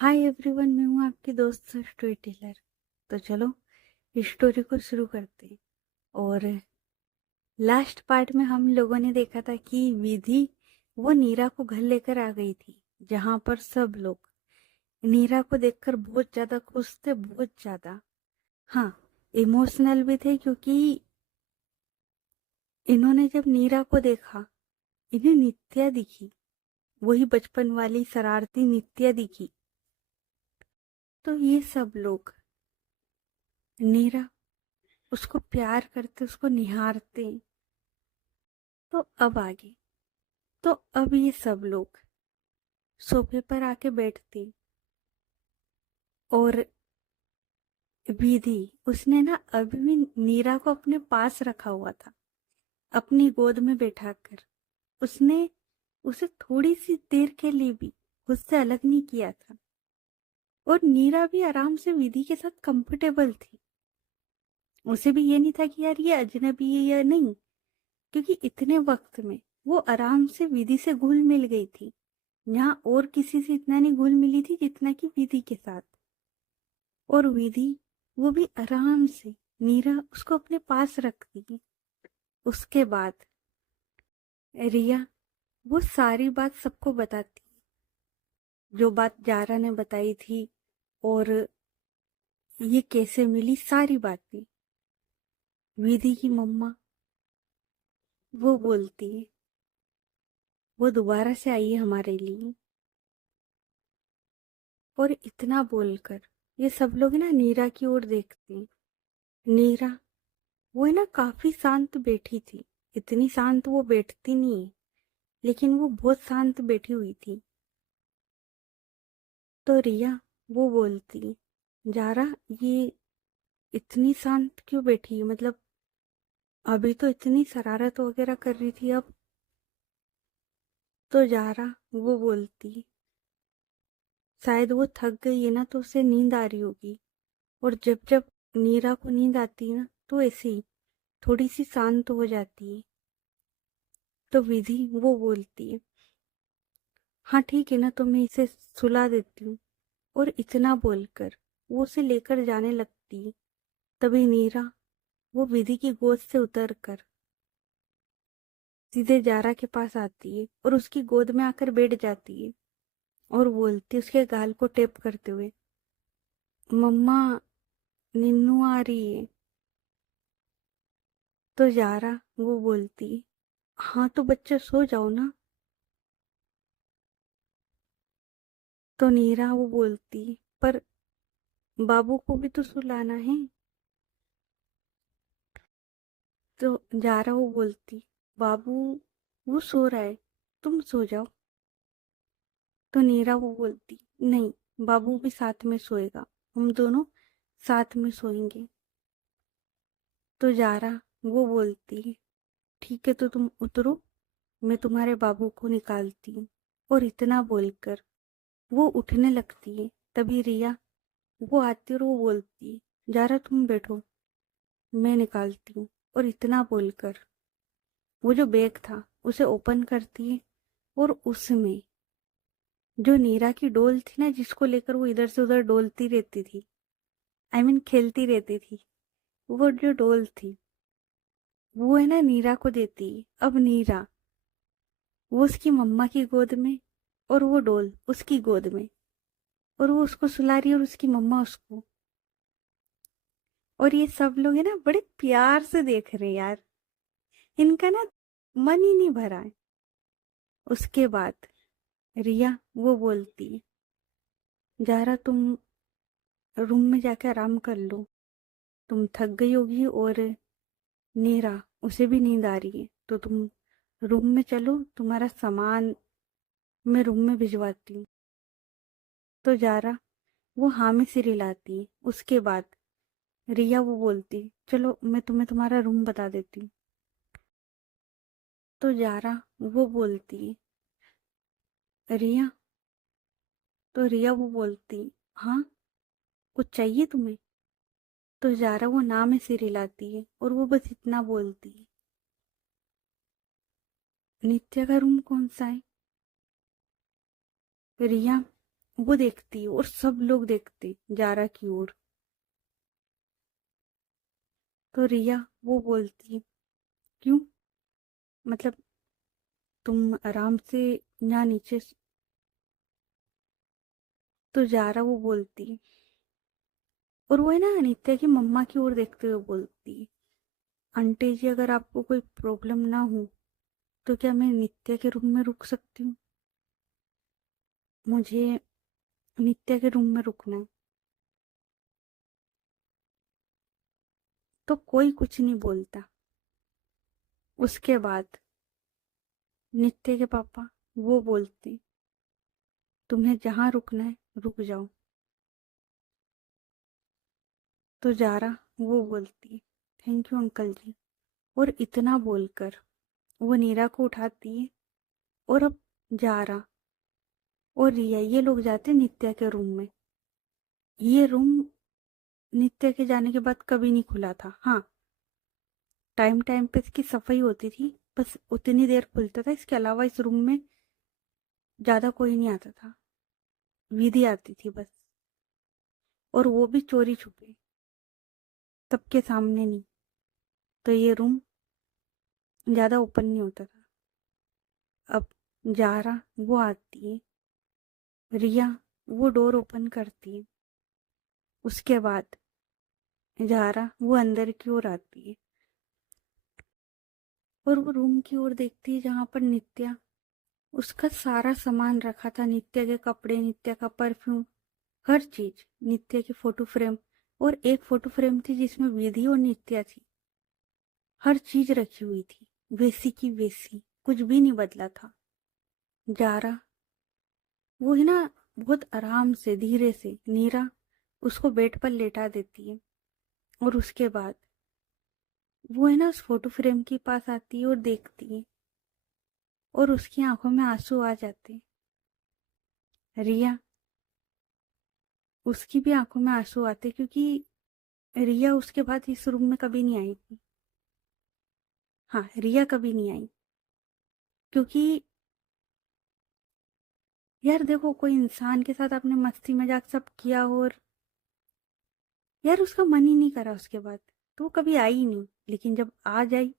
Hi everyone, मैं हूँ आपकी दोस्त स्टोरी टेलर। तो चलो इस स्टोरी को शुरू करते हैं। और लास्ट पार्ट में हम लोगों ने देखा था कि विधि वो नीरा को घर लेकर आ गई थी, जहाँ पर सब लोग नीरा को देखकर बहुत ज्यादा खुश थे, बहुत ज्यादा। हाँ, इमोशनल भी थे, क्योंकि इन्होंने जब नीरा को देखा, इन्हें नित्या दिखी, वही बचपन वाली शरारती नित्या दिखी। तो ये सब लोग नीरा उसको प्यार करते, उसको निहारते। तो अब आगे, तो अब ये सब लोग सोफे पर आके बैठते। और विधि, उसने ना अभी भी नीरा को अपने पास रखा हुआ था, अपनी गोद में बैठाकर। उसने उसे थोड़ी सी देर के लिए भी खुद से अलग नहीं किया था। और नीरा भी आराम से विधि के साथ कंफर्टेबल थी। उसे भी ये नहीं था कि यार ये अजनबी है या नहीं, क्योंकि इतने वक्त में वो आराम से विधि से घुल मिल गई थी। यहाँ और किसी से इतना नहीं घुल मिली थी जितना कि विधि के साथ। और विधि, वो भी आराम से नीरा उसको अपने पास रखती है। उसके बाद रिया वो सारी बात सबको बताती, जो बात जारा ने बताई थी, और ये कैसे मिली, सारी बातें। विधि की मम्मा वो बोलती है, वो दोबारा से आई है हमारे लिए। और इतना बोलकर ये सब लोग ना नीरा की ओर देखते हैं। नीरा वो है ना काफी शांत बैठी थी। इतनी शांत वो बैठती नहीं है, लेकिन वो बहुत शांत बैठी हुई थी। तो रिया वो बोलती, जारा ये इतनी शांत क्यों बैठी है? मतलब अभी तो इतनी शरारत वगैरह कर रही थी अब। तो जारा वो बोलती, शायद वो थक गई है ना, तो उसे नींद आ रही होगी। और जब जब नीरा को नींद आती है ना, तो ऐसे ही थोड़ी सी शांत हो जाती है। तो विधि वो बोलती है, हाँ ठीक है ना, तो मैं इसे सुला देती हूँ। और इतना बोलकर वो उसे लेकर जाने लगती। तभी नीरा वो विधि की गोद से उतरकर सीधे जारा के पास आती है और उसकी गोद में आकर बैठ जाती है। और बोलती उसके गाल को टेप करते हुए, मम्मा निन्नू आ रही है। तो जारा वो बोलती, हाँ तो बच्चे सो जाओ ना। तो नीरा वो बोलती, पर बाबू को भी तो सुलाना है। तो जारा वो बोलती, बाबू वो सो रहा है, तुम सो जाओ। तो नीरा वो बोलती, नहीं, बाबू भी साथ में सोएगा, हम दोनों साथ में सोएंगे। तो जारा वो बोलती, ठीक है तो तुम उतरो, मैं तुम्हारे बाबू को निकालती हूँ। और इतना बोलकर वो उठने लगती है। तभी रिया वो आती है और वो बोलती, जारा तुम बैठो, मैं निकालती हूँ। और इतना बोलकर वो जो बैग था उसे ओपन करती है। और उसमें जो नीरा की डोल थी ना, जिसको लेकर वो इधर से उधर डोलती रहती थी, आई मीन खेलती रहती थी, वो जो डोल थी वो है ना नीरा को देती। अब नीरा वो उसकी मम्मा की गोद में, और वो डोल उसकी गोद में, और वो उसको सुला रही है और उसकी मम्मा उसको। और ये सब लोग है ना बड़े प्यार से देख रहे हैं यार, इनका ना मन ही नहीं भरा है। उसके बाद रिया वो बोलती है, जारा तुम रूम में जाके आराम कर लो, तुम थक गई होगी। और नीरा उसे भी नींद आ रही है, तो तुम रूम में चलो, तुम्हारा सामान मैं रूम में भिजवाती हूँ। तो जारा वो हाँ में सिर हिलाती है। उसके बाद रिया वो बोलती, चलो मैं तुम्हें तुम्हारा रूम बता देती हूँ। तो जारा वो बोलती, रिया, तो रिया वो बोलती, हाँ कुछ चाहिए तुम्हें? तो जारा वो ना में सिर हिलाती है और वो बस इतना बोलती है, नित्या का रूम कौन सा है? रिया वो देखती है और सब लोग देखते जारा की ओर। तो रिया वो बोलती, क्यों, मतलब तुम आराम से यहाँ नीचे तो जारा वो बोलती, और वो है ना नित्या की मम्मा की ओर देखते हुए बोलती, आंटी जी अगर आपको कोई प्रॉब्लम ना हो तो क्या मैं नित्या के रूम में रुक सकती हूँ? मुझे नित्या के रूम में रुकना है। तो कोई कुछ नहीं बोलता। उसके बाद नित्य के पापा वो बोलते, तुम्हें जहाँ रुकना है रुक जाओ। तो जारा वो बोलती, थैंक यू अंकल जी। और इतना बोलकर वो नीरा को उठाती है, और अब जारा और रिया ये लोग जाते नित्या के रूम में। ये रूम नित्या के जाने के बाद कभी नहीं खुला था। हाँ, टाइम टाइम पे इसकी सफाई होती थी, बस उतनी देर खुलता था, इसके अलावा इस रूम में ज्यादा कोई नहीं आता था। विधि आती थी बस, और वो भी चोरी छुपे, सबके सामने नहीं। तो ये रूम ज्यादा ओपन नहीं होता था। अब जारा वो आती है, रिया वो डोर ओपन करती है। उसके बाद जारा वो अंदर की ओर आती है, और वो रूम की ओर देखती है जहां पर नित्या, उसका सारा सामान रखा था, नित्या के कपड़े, नित्या का परफ्यूम, हर चीज, नित्या की फोटो फ्रेम। और एक फोटो फ्रेम थी जिसमें विधि और नित्या थी। हर चीज रखी हुई थी, वैसी की वैसी, कुछ भी नहीं बदला था। जारा वो है ना बहुत आराम से धीरे से नीरा उसको बेड पर लेटा देती है, और उसके बाद वो है ना उस फोटो फ्रेम के पास आती है और देखती है, और उसकी आंखों में आंसू आ जाते। रिया उसकी भी आंखों में आंसू आते, क्योंकि रिया उसके बाद इस रूम में कभी नहीं आई थी। हाँ, रिया कभी नहीं आई, क्योंकि यार देखो, कोई इंसान के साथ आपने मस्ती मजाक सब किया, और यार उसका मन ही नहीं करा उसके बाद, तो वो कभी आई ही नहीं। लेकिन जब आ जाई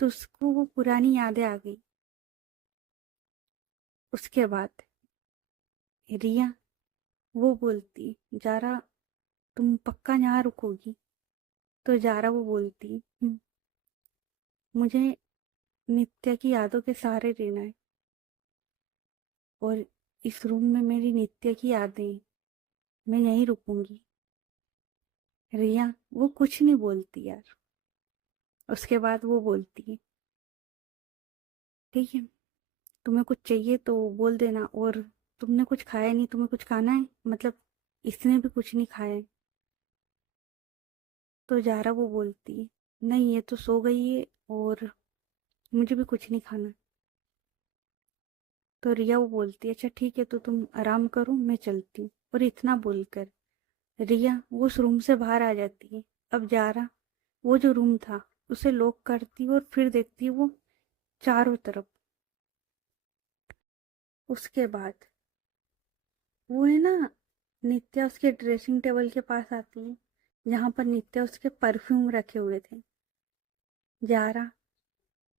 तो उसको वो पुरानी यादें आ गई। उसके बाद रिया वो बोलती, जारा तुम पक्का यहाँ रुकोगी? तो जारा वो बोलती, मुझे नित्या की यादों के सहारे रहना है, और इस रूम में मेरी नित्या की यादें हैं, मैं यहीं रुकूंगी। रिया वो कुछ नहीं बोलती यार। उसके बाद वो बोलती है, ठीक है, तुम्हें कुछ चाहिए तो बोल देना, और तुमने कुछ खाया नहीं, तुम्हें कुछ खाना है, मतलब इसने भी कुछ नहीं खाया है। तो जारा वो बोलती है, नहीं ये तो सो गई है, और मुझे भी कुछ नहीं खाना। तो रिया वो बोलती है, अच्छा ठीक है, तो तुम आराम करो, मैं चलती हूँ। और इतना बोलकर रिया वो उस रूम से बाहर आ जाती है। अब जारा वो जो रूम था उसे लॉक करती है, और फिर देखती है वो चारों तरफ। उसके बाद वो है ना नित्या उसके ड्रेसिंग टेबल के पास आती है, जहां पर नित्या उसके परफ्यूम रखे हुए थे। जारा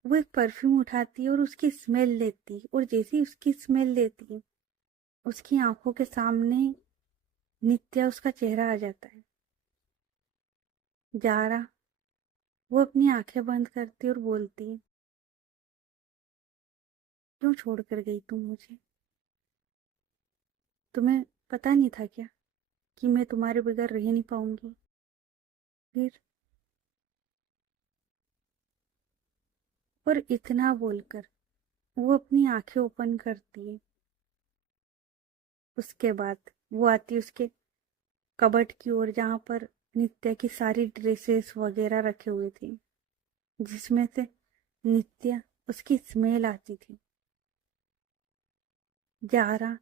वो एक परफ्यूम उठाती है और उसकी स्मेल लेती है, और जैसे ही उसकी स्मेल लेती है, उसकी आंखों के सामने नित्या उसका चेहरा आ जाता है। जारा वो अपनी आंखें बंद करती और बोलती है, क्यों छोड़ कर गई तुम मुझे? तुम्हें पता नहीं था क्या कि मैं तुम्हारे बगैर रह नहीं पाऊंगी? फिर और इतना बोलकर वो अपनी आंखें ओपन करती है। उसके बाद वो आती है उसके कबर्ड की ओर, जहाँ पर नित्या की सारी ड्रेसेस वगैरह रखे हुए थे, जिसमें से नित्या उसकी स्मेल आती थी। जारा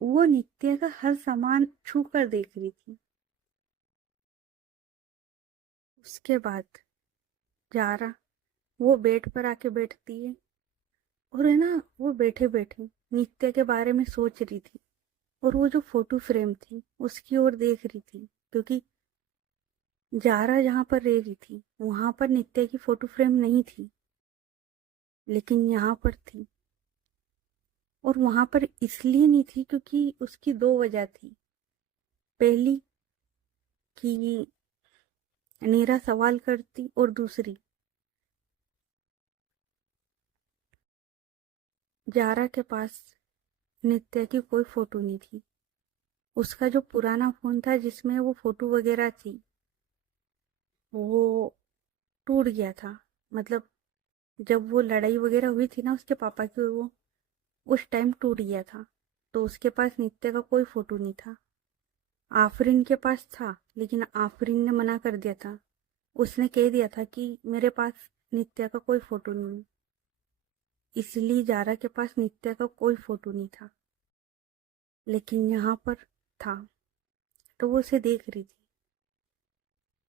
वो नित्या का हर सामान छू कर देख रही थी। उसके बाद जारा वो बेड पर आके बैठती है, और है ना वो बैठे बैठे नित्या के बारे में सोच रही थी। और वो जो फोटो फ्रेम थी उसकी ओर देख रही थी, क्योंकि जारा जहाँ पर रह रही थी वहां पर नित्या की फोटो फ्रेम नहीं थी, लेकिन यहाँ पर थी। और वहां पर इसलिए नहीं थी क्योंकि उसकी दो वजह थी। पहली कि नीरा सवाल करती, और दूसरी जारा के पास नित्या की कोई फोटो नहीं थी। उसका जो पुराना फोन था जिसमें वो फोटो वगैरह थी वो टूट गया था। मतलब जब वो लड़ाई वगैरह हुई थी ना उसके पापा की, वो उस टाइम टूट गया था। तो उसके पास नित्या का कोई फोटो नहीं था। आफरीन के पास था, लेकिन आफरीन ने मना कर दिया था। उसने कह दिया था कि मेरे पास नित्या का कोई फोटो नहीं है। इसलिए जारा के पास नित्या का कोई फोटो नहीं था, लेकिन यहाँ पर था। तो वो उसे देख रही थी।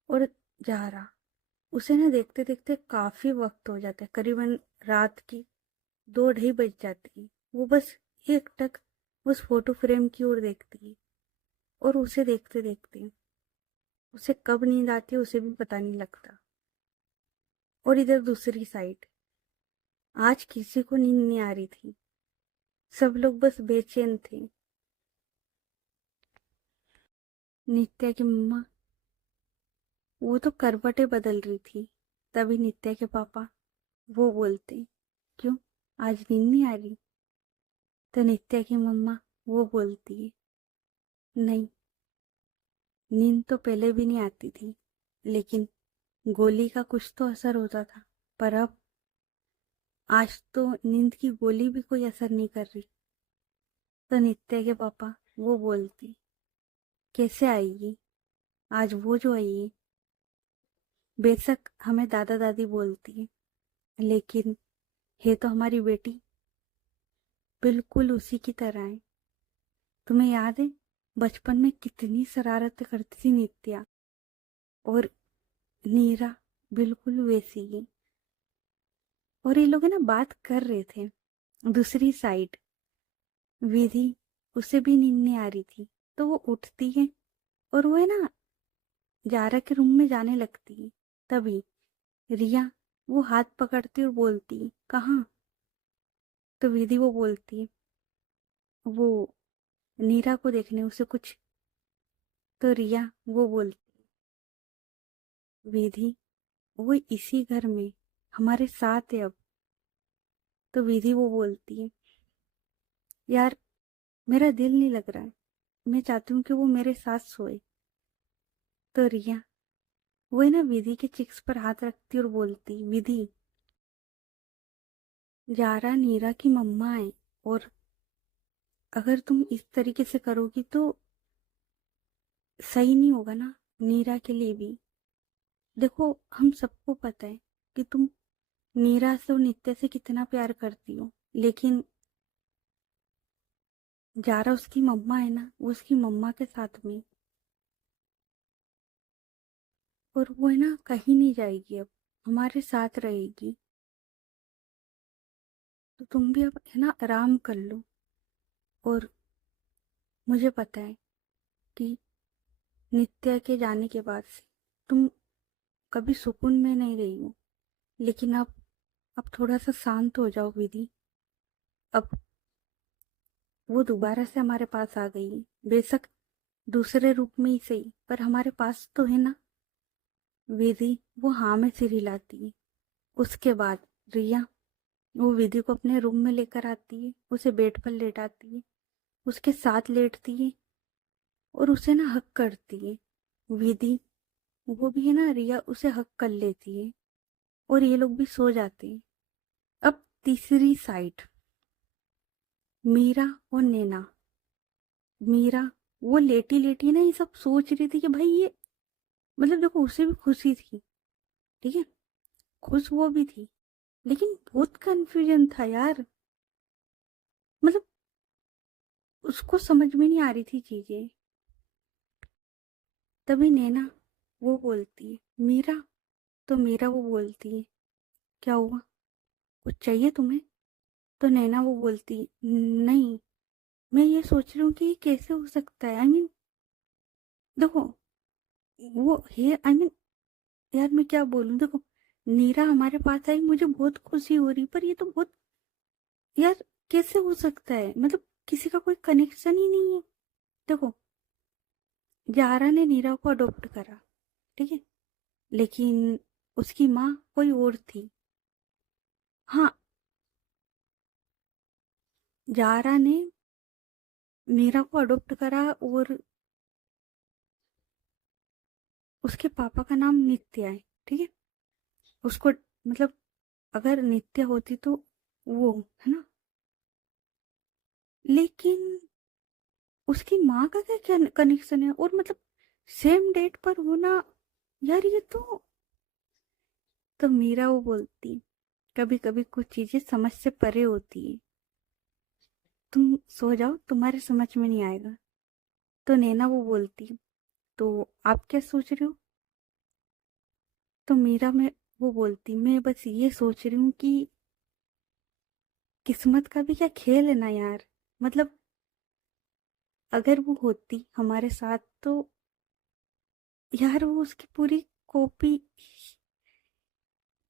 और जारा उसे ना देखते देखते काफी वक्त हो जाता है, करीबन रात की 2 ढाई बज जाती है। वो बस एक टक उस फोटो फ्रेम की ओर देखती है, और उसे देखते देखते उसे कब नींद आती है उसे भी पता नहीं लगता। और इधर दूसरी साइड आज किसी को नींद नहीं आ रही थी। सब लोग बस बेचैन थे। नित्या की मम्मा वो तो करवटें बदल रही थी। तभी नित्या के पापा वो बोलते, क्यों, आज नींद नहीं आ रही? तो नित्या की मम्मा वो बोलती है, नहीं, नींद तो पहले भी नहीं आती थी, लेकिन गोली का कुछ तो असर होता था। पर अब आज तो नींद की गोली भी कोई असर नहीं कर रही। तो नित्या के पापा वो बोलती, कैसे आएगी? आज वो जो आई है, बेशक हमें दादा दादी बोलती है, लेकिन है तो हमारी बेटी, बिल्कुल उसी की तरह है। तुम्हें याद है बचपन में कितनी शरारतें करती थी नित्या? और नीरा बिल्कुल वैसी ही। और ये लोग है ना बात कर रहे थे। दूसरी साइड विधि, उसे भी नींद नहीं आ रही थी। तो वो उठती है और वो है ना जारा के रूम में जाने लगती है। तभी रिया वो हाथ पकड़ती और बोलती, कहाँ? तो विधि वो बोलती, वो नीरा को देखने उसे कुछ। तो रिया वो बोलती, विधि वो इसी घर में हमारे साथ है अब। तो विधि वो बोलती है, यार मेरा दिल नहीं लग रहा है, मैं चाहती हूँ कि वो मेरे साथ सोए। तो रिया वो है ना विधि के चिक्स पर हाथ रखती और बोलती, विधि, जारा नीरा की मम्मा है, और अगर तुम इस तरीके से करोगी तो सही नहीं होगा ना, नीरा के लिए भी। देखो, हम सबको पता है कि तुम नीरा से और नित्या से कितना प्यार करती हो, लेकिन जारा उसकी मम्मा है ना, वो उसकी मम्मा के साथ में, और वो है ना कहीं नहीं जाएगी अब, हमारे साथ रहेगी। तो तुम भी अब है ना आराम कर लो। और मुझे पता है कि नित्या के जाने के बाद से तुम कभी सुकून में नहीं रही हो, लेकिन अब थोड़ा सा शांत हो जाओ विधि। अब वो दोबारा से हमारे पास आ गई है, बेशक दूसरे रूप में ही सही, पर हमारे पास तो है ना। विधि वो हाँ में सिर हिलाती है। उसके बाद रिया वो विधि को अपने रूम में लेकर आती है, उसे बेड पर लेटाती है, उसके साथ लेटती है और उसे ना हक करती है। विधि वो भी है ना, रिया उसे हक कर लेती है और ये लोग भी सो जाते हैं। अब तीसरी साइड मीरा और नैना। मीरा वो लेटी लेटी ना ये सब सोच रही थी कि भाई ये, मतलब देखो उसे भी खुशी थी, ठीक है, खुश वो भी थी, लेकिन बहुत कंफ्यूजन था यार। मतलब उसको समझ में नहीं आ रही थी चीजें। तभी नैना वो बोलती है, मीरा। तो मीरा वो बोलती है, क्या हुआ, कुछ चाहिए तुम्हें? तो नैना वो बोलती, नहीं, मैं ये सोच रही हूँ कि ये कैसे हो सकता है। आई मीन देखो, वो है, आई मीन यार मैं क्या बोलूं। देखो, नीरा हमारे पास आई, मुझे बहुत खुशी हो रही, पर ये तो बहुत, यार कैसे हो सकता है, मतलब किसी का कोई कनेक्शन ही नहीं है। देखो, जारा ने नीरव को अडॉप्ट करा, ठीक है, लेकिन उसकी माँ कोई और थी। हाँ, जारा ने नीरव को अडॉप्ट करा और उसके पापा का नाम नित्य है, ठीक है। उसको मतलब अगर नित्य होती तो वो, है ना, लेकिन उसकी माँ का क्या क्या कनेक्शन है, और मतलब सेम डेट पर होना, यार ये तो मीरा वो बोलती, कभी कभी कुछ चीजें समझ से परे होती है, तुम सो जाओ, तुम्हारे समझ में नहीं आएगा। तो नैना वो बोलती, तो आप क्या सोच रहे हो। तो मीरा में वो बोलती, मैं बस ये सोच रही हूँ कि किस्मत का भी क्या खेल है ना यार। मतलब अगर वो होती हमारे साथ तो यार वो उसकी पूरी कॉपी।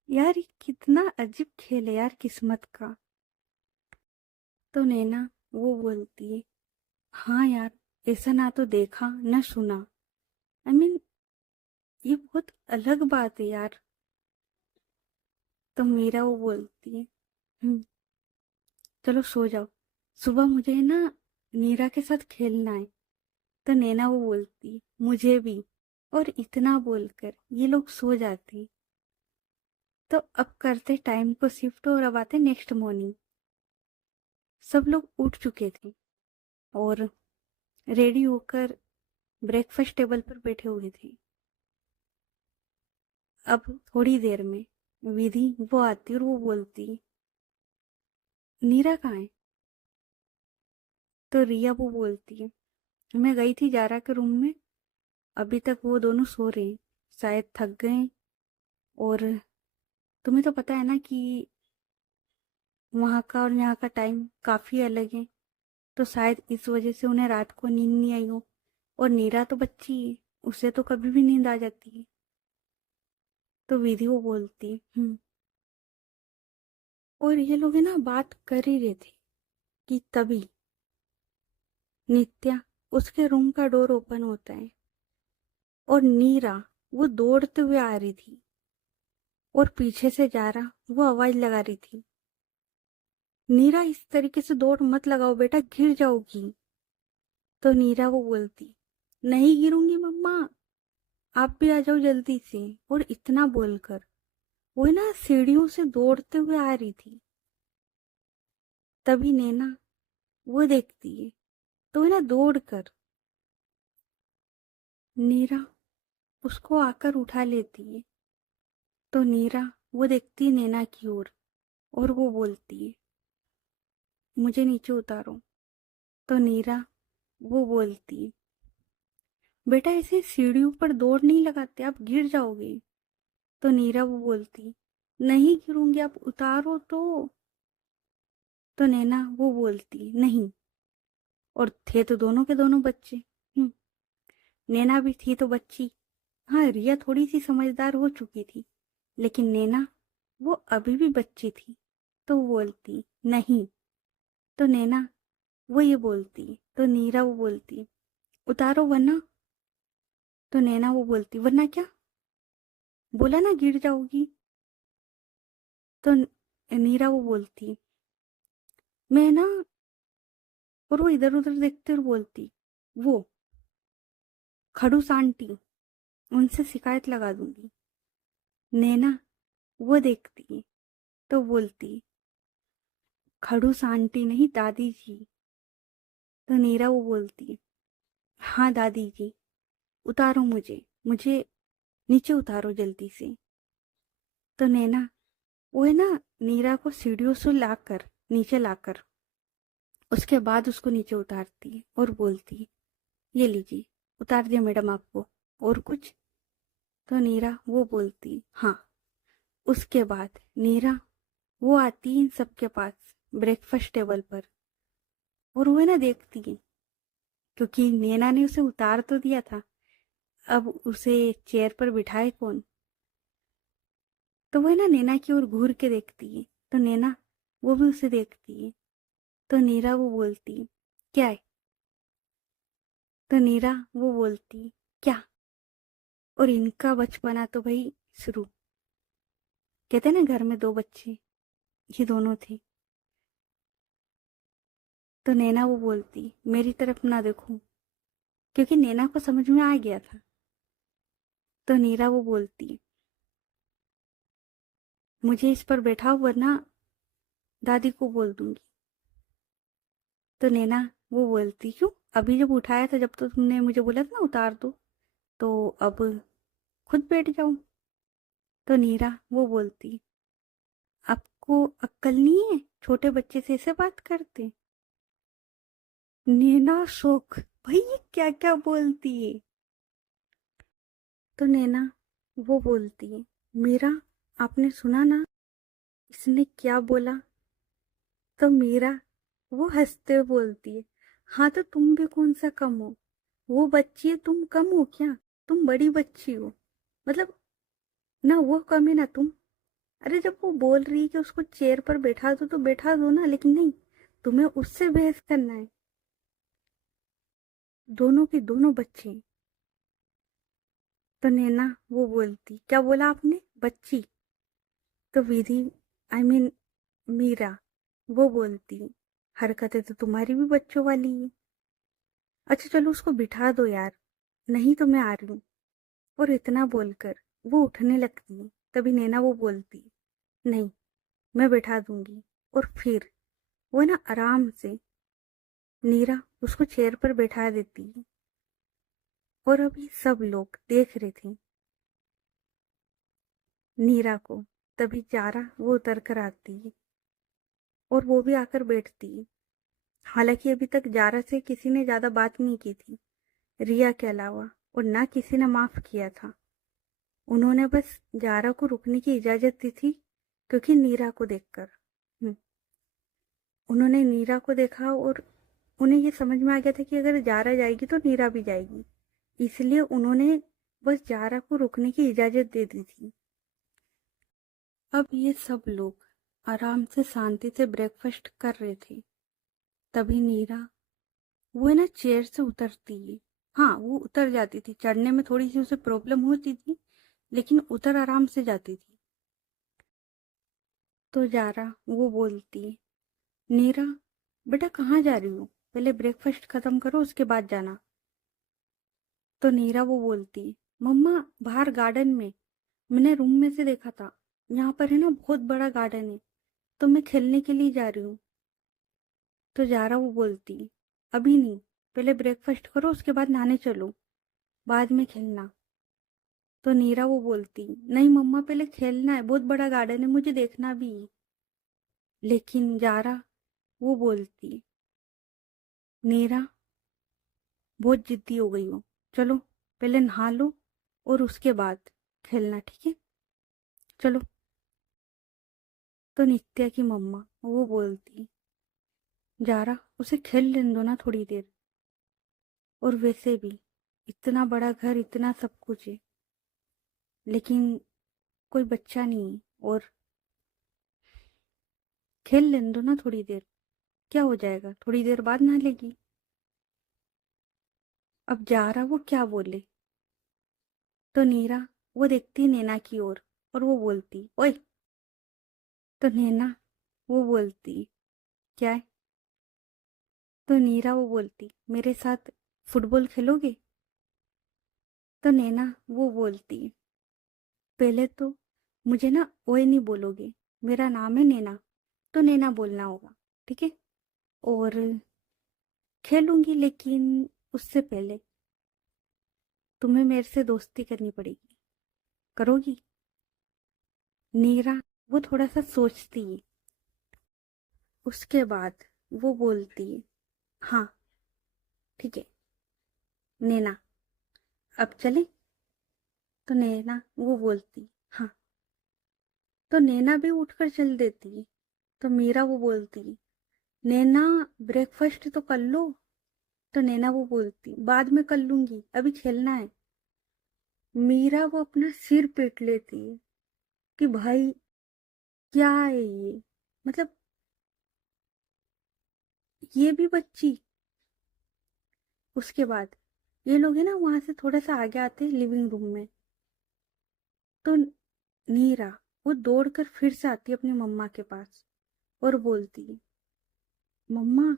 यार ये कितना अजीब खेल है यार किस्मत का। तो नैना वो बोलती है, हाँ यार, ऐसा ना तो देखा ना सुना। आई मीन ये बहुत अलग बात है यार। तो मीरा वो बोलती है, "हम्म, चलो सो जाओ, सुबह मुझे ना नीरा के साथ खेलना है।" तो नैना वो बोलती, मुझे भी। और इतना बोलकर ये लोग सो जाते। तो अब करते टाइम को शिफ्ट और अब आते नेक्स्ट मॉर्निंग। सब लोग उठ चुके थे और रेडी होकर ब्रेकफास्ट टेबल पर बैठे हुए थे। अब थोड़ी देर में विधि वो आती और वो बोलती, नीरा कहाँ है। तो रिया वो बोलती है, मैं गई थी जारा के रूम में, अभी तक वो दोनों सो रहे हैं, शायद थक गए। और तुम्हें तो पता है ना कि वहाँ का और यहाँ का टाइम काफी अलग है, तो शायद इस वजह से उन्हें रात को नींद नहीं आई हो। और नीरा तो बच्ची है, उसे तो कभी भी नींद आ जाती है। तो विधि वो बोलती, और ये लोग है ना बात कर ही रहे थे कि तभी नित्या, उसके रूम का डोर ओपन होता है और नीरा वो दौड़ते हुए आ रही थी और पीछे से जारा वो आवाज लगा रही थी, नीरा इस तरीके से दौड़ मत लगाओ बेटा, गिर जाओगी। तो नीरा वो बोलती, नहीं गिरूंगी मम्मा, आप भी आ जाओ जल्दी से। और इतना बोलकर वो है ना सीढ़ियों से दौड़ते हुए आ रही थी। तभी नैना वो देखती है, तो है ना दौड़कर नीरा उसको आकर उठा लेती है। तो नीरा वो देखती है नैना की ओर और वो बोलती है, मुझे नीचे उतारो। तो नीरा वो बोलती है, बेटा ऐसे सीढ़ियों पर दौड़ नहीं लगाते, आप गिर जाओगे। तो नीरा वो बोलती, नहीं गिरूंगी, आप उतारो तो। तो नैना वो बोलती, नहीं। और थे तो दोनों के दोनों बच्चे। नैना भी थी तो बच्ची। हाँ, रिया थोड़ी सी समझदार हो चुकी थी, लेकिन नैना वो अभी भी बच्ची थी। तो वो बोलती, नहीं। तो नैना वो ये बोलती, तो नीरा वो बोलती, उतारो वरना। तो नैना वो बोलती, वरना क्या, बोला ना गिर जाओगी। तो नीरा वो बोलती, मैं ना, और वो इधर उधर देखते और बोलती, वो खड़ूस आंटी, उनसे शिकायत लगा दूंगी। नैना वो देखती तो बोलती, खड़ूस आंटी नहीं दादी जी। तो नीरा वो बोलती, हाँ दादी जी, उतारो मुझे, मुझे नीचे उतारो जल्दी से। तो नैना वो है ना नीरा को सीढ़ियों से लाकर नीचे लाकर उसके बाद उसको नीचे उतारती है और बोलती, ये लीजिए, उतार दिया मैडम आपको, और कुछ। तो नीरा वो बोलती, हाँ। उसके बाद नीरा वो आती इन सबके पास ब्रेकफास्ट टेबल पर और वो है ना देखती है, क्योंकि नैना ने उसे उतार तो दिया था, अब उसे चेयर पर बिठाए कौन। तो वो है ना नैना की ओर घूर के देखती है, तो नैना वो भी उसे देखती है। तो नीरा वो बोलती, क्या है। तो नीरा वो बोलती, क्या। और इनका बचपना तो भाई शुरू। कहते हैं ना घर में दो बच्चे, ये दोनों थे। तो नैना वो बोलती, मेरी तरफ ना देखो, क्योंकि नैना को समझ में आ गया था। तो नीरा वो बोलती, मुझे इस पर बैठाओ वरना दादी को बोल दूंगी। तो नैना वो बोलती, क्यों, अभी जब उठाया था, जब तो तुमने मुझे बोला था ना उतार दो, तो अब खुद बैठ जाऊं। तो नीरा वो बोलती, आपको अक्ल नहीं है, छोटे बच्चे से ऐसे बात करते। नैना शौक, भाई ये क्या क्या बोलती है। तो नैना वो बोलती है, मीरा, आपने सुना ना इसने क्या बोला। तो मीरा वो हंसते हुए बोलती है, हाँ तो तुम भी कौन सा कम हो, वो बच्ची है, तुम कम हो क्या, तुम बड़ी बच्ची हो, मतलब ना वो कम है ना तुम। अरे जब वो बोल रही है कि उसको चेयर पर बैठा दो तो बैठा दो ना, लेकिन नहीं, तुम्हें उससे बहस करना है। दोनों के दोनों बच्चे हैं। तो नैना वो बोलती, क्या बोला आपने, बच्ची। तो विधि, आई मीन मीरा, वो बोलती, हरकतें तो तुम्हारी भी बच्चों वाली है। अच्छा चलो उसको बिठा दो यार, नहीं तो मैं आ रही हूँ। और इतना बोलकर वो उठने लगती है, तभी नैना वो बोलती, नहीं, मैं बैठा दूंगी। और फिर वो ना आराम से नीरा उसको चेयर पर बैठा देती है। और अभी सब लोग देख रहे थे नीरा को। तभी जारा वो उतर कर आती है और वो भी आकर बैठती है। हालांकि अभी तक जारा से किसी ने ज्यादा बात नहीं की थी, रिया के अलावा, और ना किसी ने माफ किया था। उन्होंने बस जारा को रुकने की इजाजत दी थी, क्योंकि नीरा को देखकर। उन्होंने नीरा को देखा और उन्हें ये समझ में आ गया था कि अगर जारा जाएगी तो नीरा भी जाएगी, इसलिए उन्होंने बस जारा को रुकने की इजाजत दे दी थी। अब ये सब लोग आराम से शांति से ब्रेकफास्ट कर रहे थे। तभी नीरा वो है ना चेयर से उतरती है। हाँ वो उतर जाती थी, चढ़ने में थोड़ी सी उसे प्रॉब्लम होती थी, लेकिन उतर आराम से जाती थी। तो जारा वो बोलती है, नीरा बेटा कहाँ जा रही हो, पहले ब्रेकफास्ट खत्म करो उसके बाद जाना। तो नीरा वो बोलती है, मम्मा बाहर गार्डन में, मैंने रूम में से देखा था, यहाँ पर है ना बहुत बड़ा गार्डन है, तो मैं खेलने के लिए जा रही हूँ। तो जारा वो बोलती, अभी नहीं, पहले ब्रेकफास्ट करो उसके बाद नहाने चलो, बाद में खेलना। तो नीरा वो बोलती, नहीं मम्मा पहले खेलना है, बहुत बड़ा गार्डन है, मुझे देखना भी है। लेकिन जारा वो बोलती, नीरा बहुत जिद्दी हो गई हो, चलो पहले नहा लो और उसके बाद खेलना, ठीक है, चलो। तो नित्या की मम्मा वो बोलती, जारा उसे खेल लेने दो ना थोड़ी देर, और वैसे भी इतना बड़ा घर, इतना सब कुछ है, लेकिन कोई बच्चा नहीं है, और खेल लेने दो ना थोड़ी देर, क्या हो जाएगा, थोड़ी देर बाद नहा लेगी। अब जारा वो क्या बोले। तो नीरा वो देखती नैना की ओर और वो बोलती, ओए। तो नैना वो बोलती, क्या है। तो नीरा वो बोलती, मेरे साथ फुटबॉल खेलोगे। तो नैना वो बोलती, पहले तो मुझे ना ओए नहीं बोलोगे, मेरा नाम है नैना, तो नैना बोलना होगा, ठीक है। और खेलूंगी, लेकिन उससे पहले तुम्हें मेरे से दोस्ती करनी पड़ेगी, करोगी। नीरा वो थोड़ा सा सोचती है, उसके बाद वो बोलती है, हाँ ठीक है नैना, अब चले। तो नैना वो बोलती, हाँ। तो नैना भी उठकर चल देती है। तो मीरा वो बोलती, नैना ब्रेकफास्ट तो कर लो। तो नैना वो बोलती बाद में कर लूंगी, अभी खेलना है। मीरा वो अपना सिर पीट लेती है कि भाई क्या है ये, मतलब ये भी बच्ची। उसके बाद ये लोग है ना वहां से थोड़ा सा आगे आते हैं लिविंग रूम में। तो नीरा वो दौड़कर फिर से आती है अपनी मम्मा के पास और बोलती है मम्मा।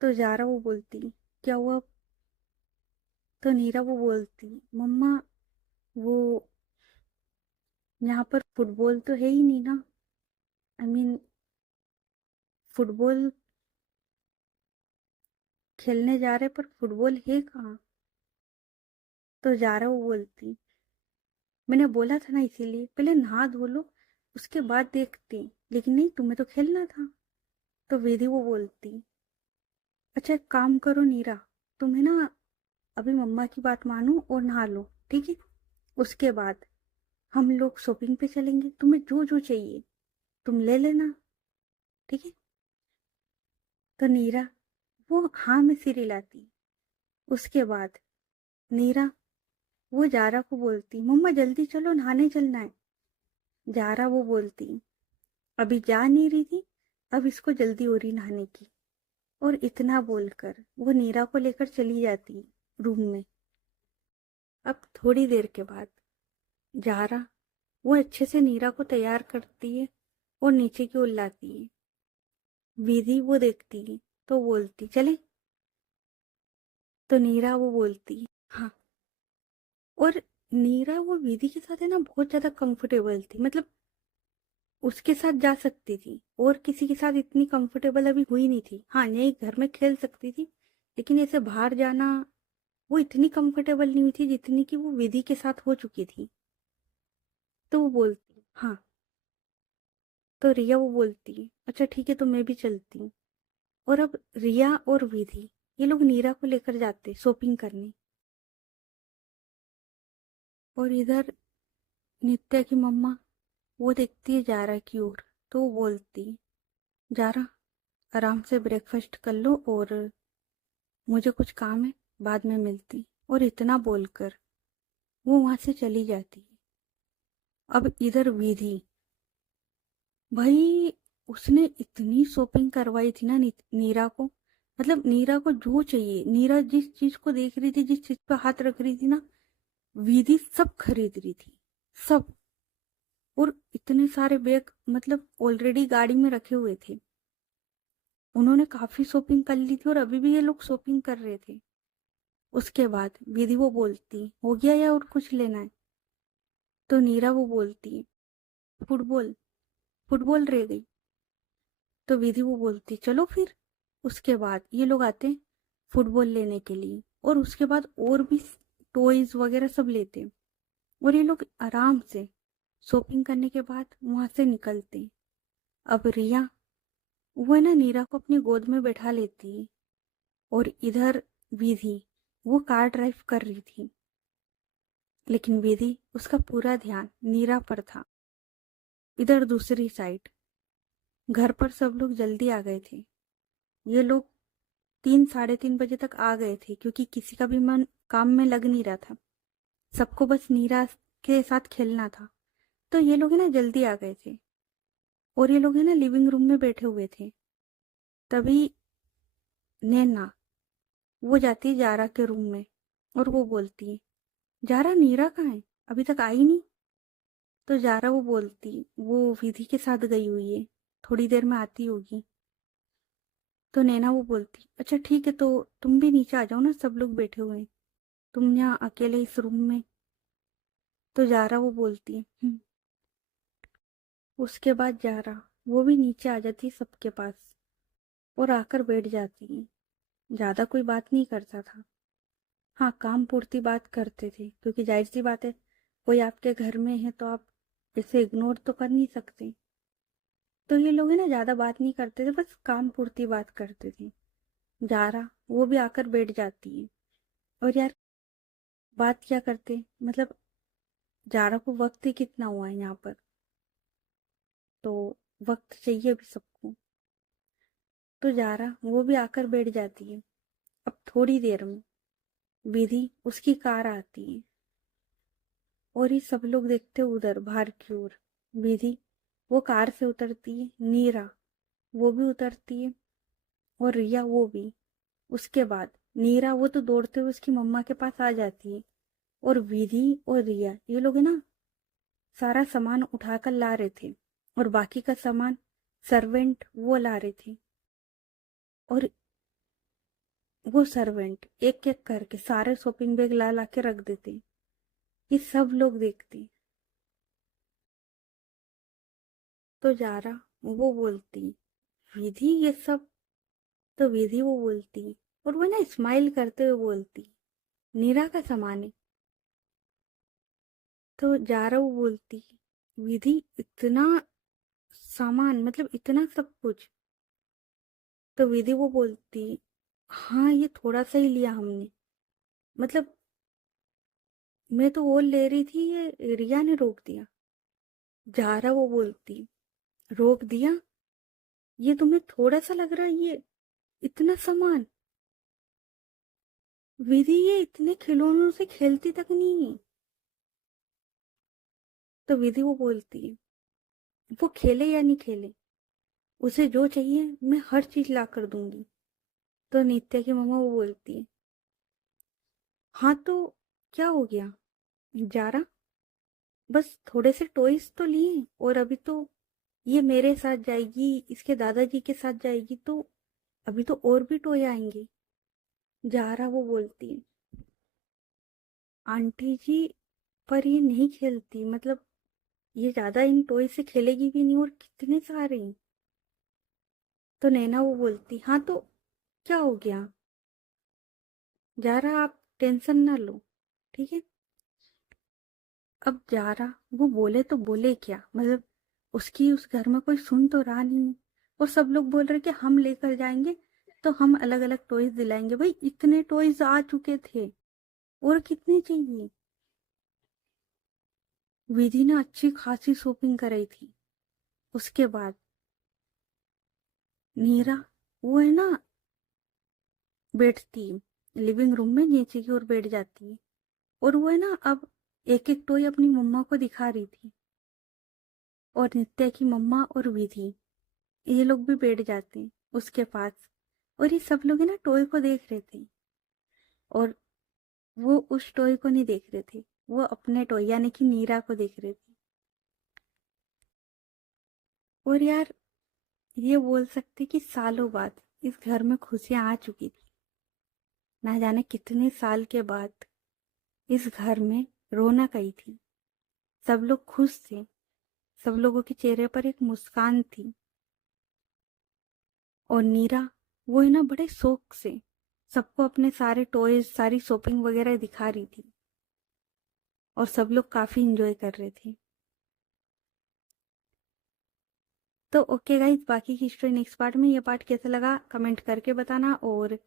तो जारा वो बोलती क्या हुआ। तो नीरा वो बोलती मम्मा वो यहाँ पर फुटबॉल तो है ही नहीं ना। आई मीन फुटबॉल खेलने जा रहे पर फुटबॉल है कहाँ। तो जारा वो बोलती मैंने बोला था ना इसीलिए पहले नहा धो लो, उसके बाद देखती। लेकिन नहीं, तुम्हें तो खेलना था। तो वेदी वो बोलती अच्छा एक काम करो नीरा, तुम्हें ना अभी मम्मा की बात मानो और नहा लो, ठीक है। उसके बाद हम लोग शॉपिंग पे चलेंगे, तुम्हें जो जो चाहिए तुम ले लेना, ठीक है। तो नीरा वो हाँ में सिर हिलाती। उसके बाद नीरा वो जारा को बोलती मम्मा जल्दी चलो नहाने चलना है। जारा वो बोलती अभी जा नहीं रही थी, अब इसको जल्दी हो रही नहाने की। और इतना बोलकर वो नीरा को लेकर चली जाती रूम में। अब थोड़ी देर के बाद जारा वो अच्छे से नीरा को तैयार करती है और नीचे की ओर लाती है। विधि वो देखती है तो बोलती चले। तो नीरा वो बोलती हाँ। और नीरा वो विधि के साथ है ना बहुत ज्यादा कंफर्टेबल थी, मतलब उसके साथ जा सकती थी और किसी के साथ इतनी कंफर्टेबल अभी हुई नहीं थी। हाँ यही घर में खेल सकती थी, लेकिन ऐसे बाहर जाना वो इतनी कंफर्टेबल नहीं हुई थी जितनी कि वो विधि के साथ हो चुकी थी। तो वो बोलती हाँ। तो रिया वो बोलती अच्छा ठीक है तो मैं भी चलती हूँ। और अब रिया और विधि ये लोग नीरा को लेकर जाते शॉपिंग करने। और इधर नित्या की मम्मा वो देखती है जारा की ओर। तो वो बोलती जारा आराम से ब्रेकफास्ट कर लो और मुझे कुछ काम है, बाद में मिलती। और इतना बोलकर वो वहां से चली जाती है। अब इधर विधि भाई उसने इतनी शॉपिंग करवाई थी ना नीरा को, मतलब नीरा को जो चाहिए, नीरा जिस चीज को देख रही थी, जिस चीज पे हाथ रख रही थी ना, विधि सब खरीद रही थी, सब। और इतने सारे बैग मतलब ऑलरेडी गाड़ी में रखे हुए थे। उन्होंने काफी शॉपिंग कर ली थी और अभी भी ये लोग शॉपिंग कर रहे थे। उसके बाद विधि वो बोलती हो गया या और कुछ लेना है। तो नीरा वो बोलती फुटबॉल, फुटबॉल रह गई। तो विधि वो बोलती चलो फिर। उसके बाद ये लोग आते हैं फुटबॉल लेने के लिए और उसके बाद और भी टॉयज वगैरह सब लेते हैं। और ये लोग आराम से शॉपिंग करने के बाद वहां से निकलते हैं। अब रिया वो है ना नीरा को अपनी गोद में बैठा लेती है। और इधर विधि वो कार ड्राइव कर रही थी, लेकिन विधि उसका पूरा ध्यान नीरा पर था। इधर दूसरी साइड घर पर सब लोग जल्दी आ गए थे। ये लोग 3 साढ़े 3 बजे तक आ गए थे क्योंकि किसी का भी मन काम में लग नहीं रहा था, सबको बस नीरा के साथ खेलना था। तो ये लोग है ना जल्दी आ गए थे और ये लोग है ना लिविंग रूम में बैठे हुए थे। तभी नैना वो जाती है जारा के रूम में और वो बोलती है जारा नीरा कहाँ है, अभी तक आई नहीं। तो जारा वो बोलती वो विधि के साथ गई हुई है, थोड़ी देर में आती होगी। तो नैना वो बोलती अच्छा ठीक है तो तुम भी नीचे आ जाओ ना, सब लोग बैठे हुए हैं, तुम यहाँ अकेले इस रूम में। तो जारा वो बोलती है उसके बाद जारा वो भी नीचे आ जाती है सबके पास और आकर बैठ जाती है। ज्यादा कोई बात नहीं करता था। हाँ काम पूर्ति बात करते थे क्योंकि जाहिर सी बात है कोई आपके घर में है तो आप इसे इग्नोर तो कर नहीं सकते। तो ये लोग है ना ज्यादा बात नहीं करते थे, बस काम पूर्ति बात करते थे। जारा वो भी आकर बैठ जाती है। और यार बात क्या करते, मतलब जारा को वक्त ही कितना हुआ है यहाँ पर, तो वक्त चाहिए भी सबको। तो जारा वो भी आकर बैठ जाती है। अब थोड़ी देर में विधि उसकी कार आती है और ये सब लोग देखते उधर बाहर की ओर। विधि वो कार से उतरती है, नीरा वो भी उतरती है और रिया वो भी। उसके बाद नीरा वो तो दौड़ते हुए उसकी मम्मा के पास आ जाती है और विधि और रिया ये लोग है ना सारा सामान उठाकर ला रहे थे और बाकी का सामान सर्वेंट वो ला रहे थे और वो सर्वेंट एक एक करके सारे शॉपिंग बैग ला ला के रख देते। ये सब लोग देखते। तो जारा वो बोलती विधि ये सब। तो विधि वो बोलती और वो ना स्माइल करते हुए बोलती नीरा का सामान है। तो जारा वो बोलती विधि इतना सामान मतलब इतना सब कुछ। तो विधि वो बोलती हाँ ये थोड़ा सा ही लिया हमने, मतलब मैं तो वो ले रही थी ये रिया ने रोक दिया। जारा वो बोलती रोक दिया, ये तुम्हें थोड़ा सा लग रहा है ये इतना सामान। विधि ये इतने खिलौनों से खेलती तक नहीं है। तो विधि वो बोलती है वो खेले या नहीं खेले उसे जो चाहिए मैं हर चीज ला कर दूंगी। तो नित्या की मम्मा वो बोलती है हाँ तो क्या हो गया जारा, बस थोड़े से टॉयज तो लिए और अभी तो ये मेरे साथ जाएगी इसके दादाजी के साथ जाएगी तो अभी तो और भी टॉय आएंगे। जारा वो बोलती है आंटी जी पर ये नहीं खेलती, मतलब ये ज्यादा इन टॉय से खेलेगी भी नहीं और कितने सारे हैं। तो नैना वो बोलती हाँ तो क्या हो गया जारा, आप टेंशन ना लो, ठीक है। अब जारा वो बोले तो बोले क्या, मतलब उसकी उस घर में कोई सुन तो रहा नहीं। और सब लोग बोल रहे कि हम लेकर जाएंगे तो हम अलग अलग टॉयज दिलाएंगे। भाई इतने टॉयज आ चुके थे और कितने चाहिए। विधि ने अच्छी खासी शॉपिंग कराई थी। उसके बाद नीरा वो है ना बैठती लिविंग रूम में नीचे की ओर बैठ जाती है और वो है ना अब एक एक टॉय अपनी मम्मा को दिखा रही थी। और नित्या की मम्मा और विधि ये लोग भी बैठ जाते हैं उसके पास और ये सब लोग है ना टॉय को देख रहे थे और वो उस टॉय को नहीं देख रहे थे, वो अपने टॉय यानी कि नीरा को देख रहे थे। और यार ये बोल सकते कि सालों बाद इस घर में खुशियां आ चुकी थी। ना जाने कितने साल के बाद इस घर में रौनक आई थी। सब लोग खुश थे, सब लोगों के चेहरे पर एक मुस्कान थी। और नीरा वो है ना बड़े शौक से सबको अपने सारे टॉयज सारी शॉपिंग वगैरह दिखा रही थी और सब लोग काफी इंजॉय कर रहे थे। तो ओके गाइस, बाकी की स्टोरी नेक्स्ट पार्ट में। ये पार्ट कैसा लगा कमेंट करके बताना और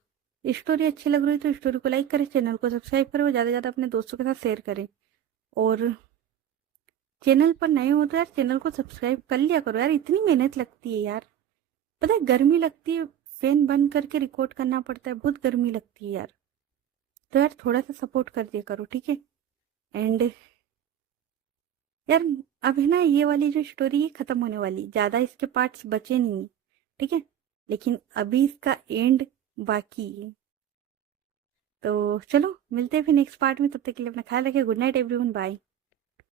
स्टोरी अच्छी लग रही है तो स्टोरी को लाइक करें, चैनल को सब्सक्राइब करें और ज़्यादा से ज़्यादा अपने दोस्तों के साथ शेयर करें। और चैनल पर नए हो तो यार चैनल को सब्सक्राइब कर लिया करो यार, इतनी मेहनत लगती है यार। पता है गर्मी लगती है, फैन बंद करके रिकॉर्ड करना पड़ता है, बहुत गर्मी लगती है यार। तो यार थोड़ा सा सपोर्ट कर दिया करो, ठीक है। एंड यार अब है ना ये वाली जो स्टोरी है खत्म होने वाली, ज्यादा इसके पार्ट्स बचे नहीं, ठीक है। लेकिन अभी इसका एंड बाकी है। तो चलो मिलते हैं फिर नेक्स्ट पार्ट में, तब तक के लिए अपना ख्याल रखिए। Good night everyone, bye.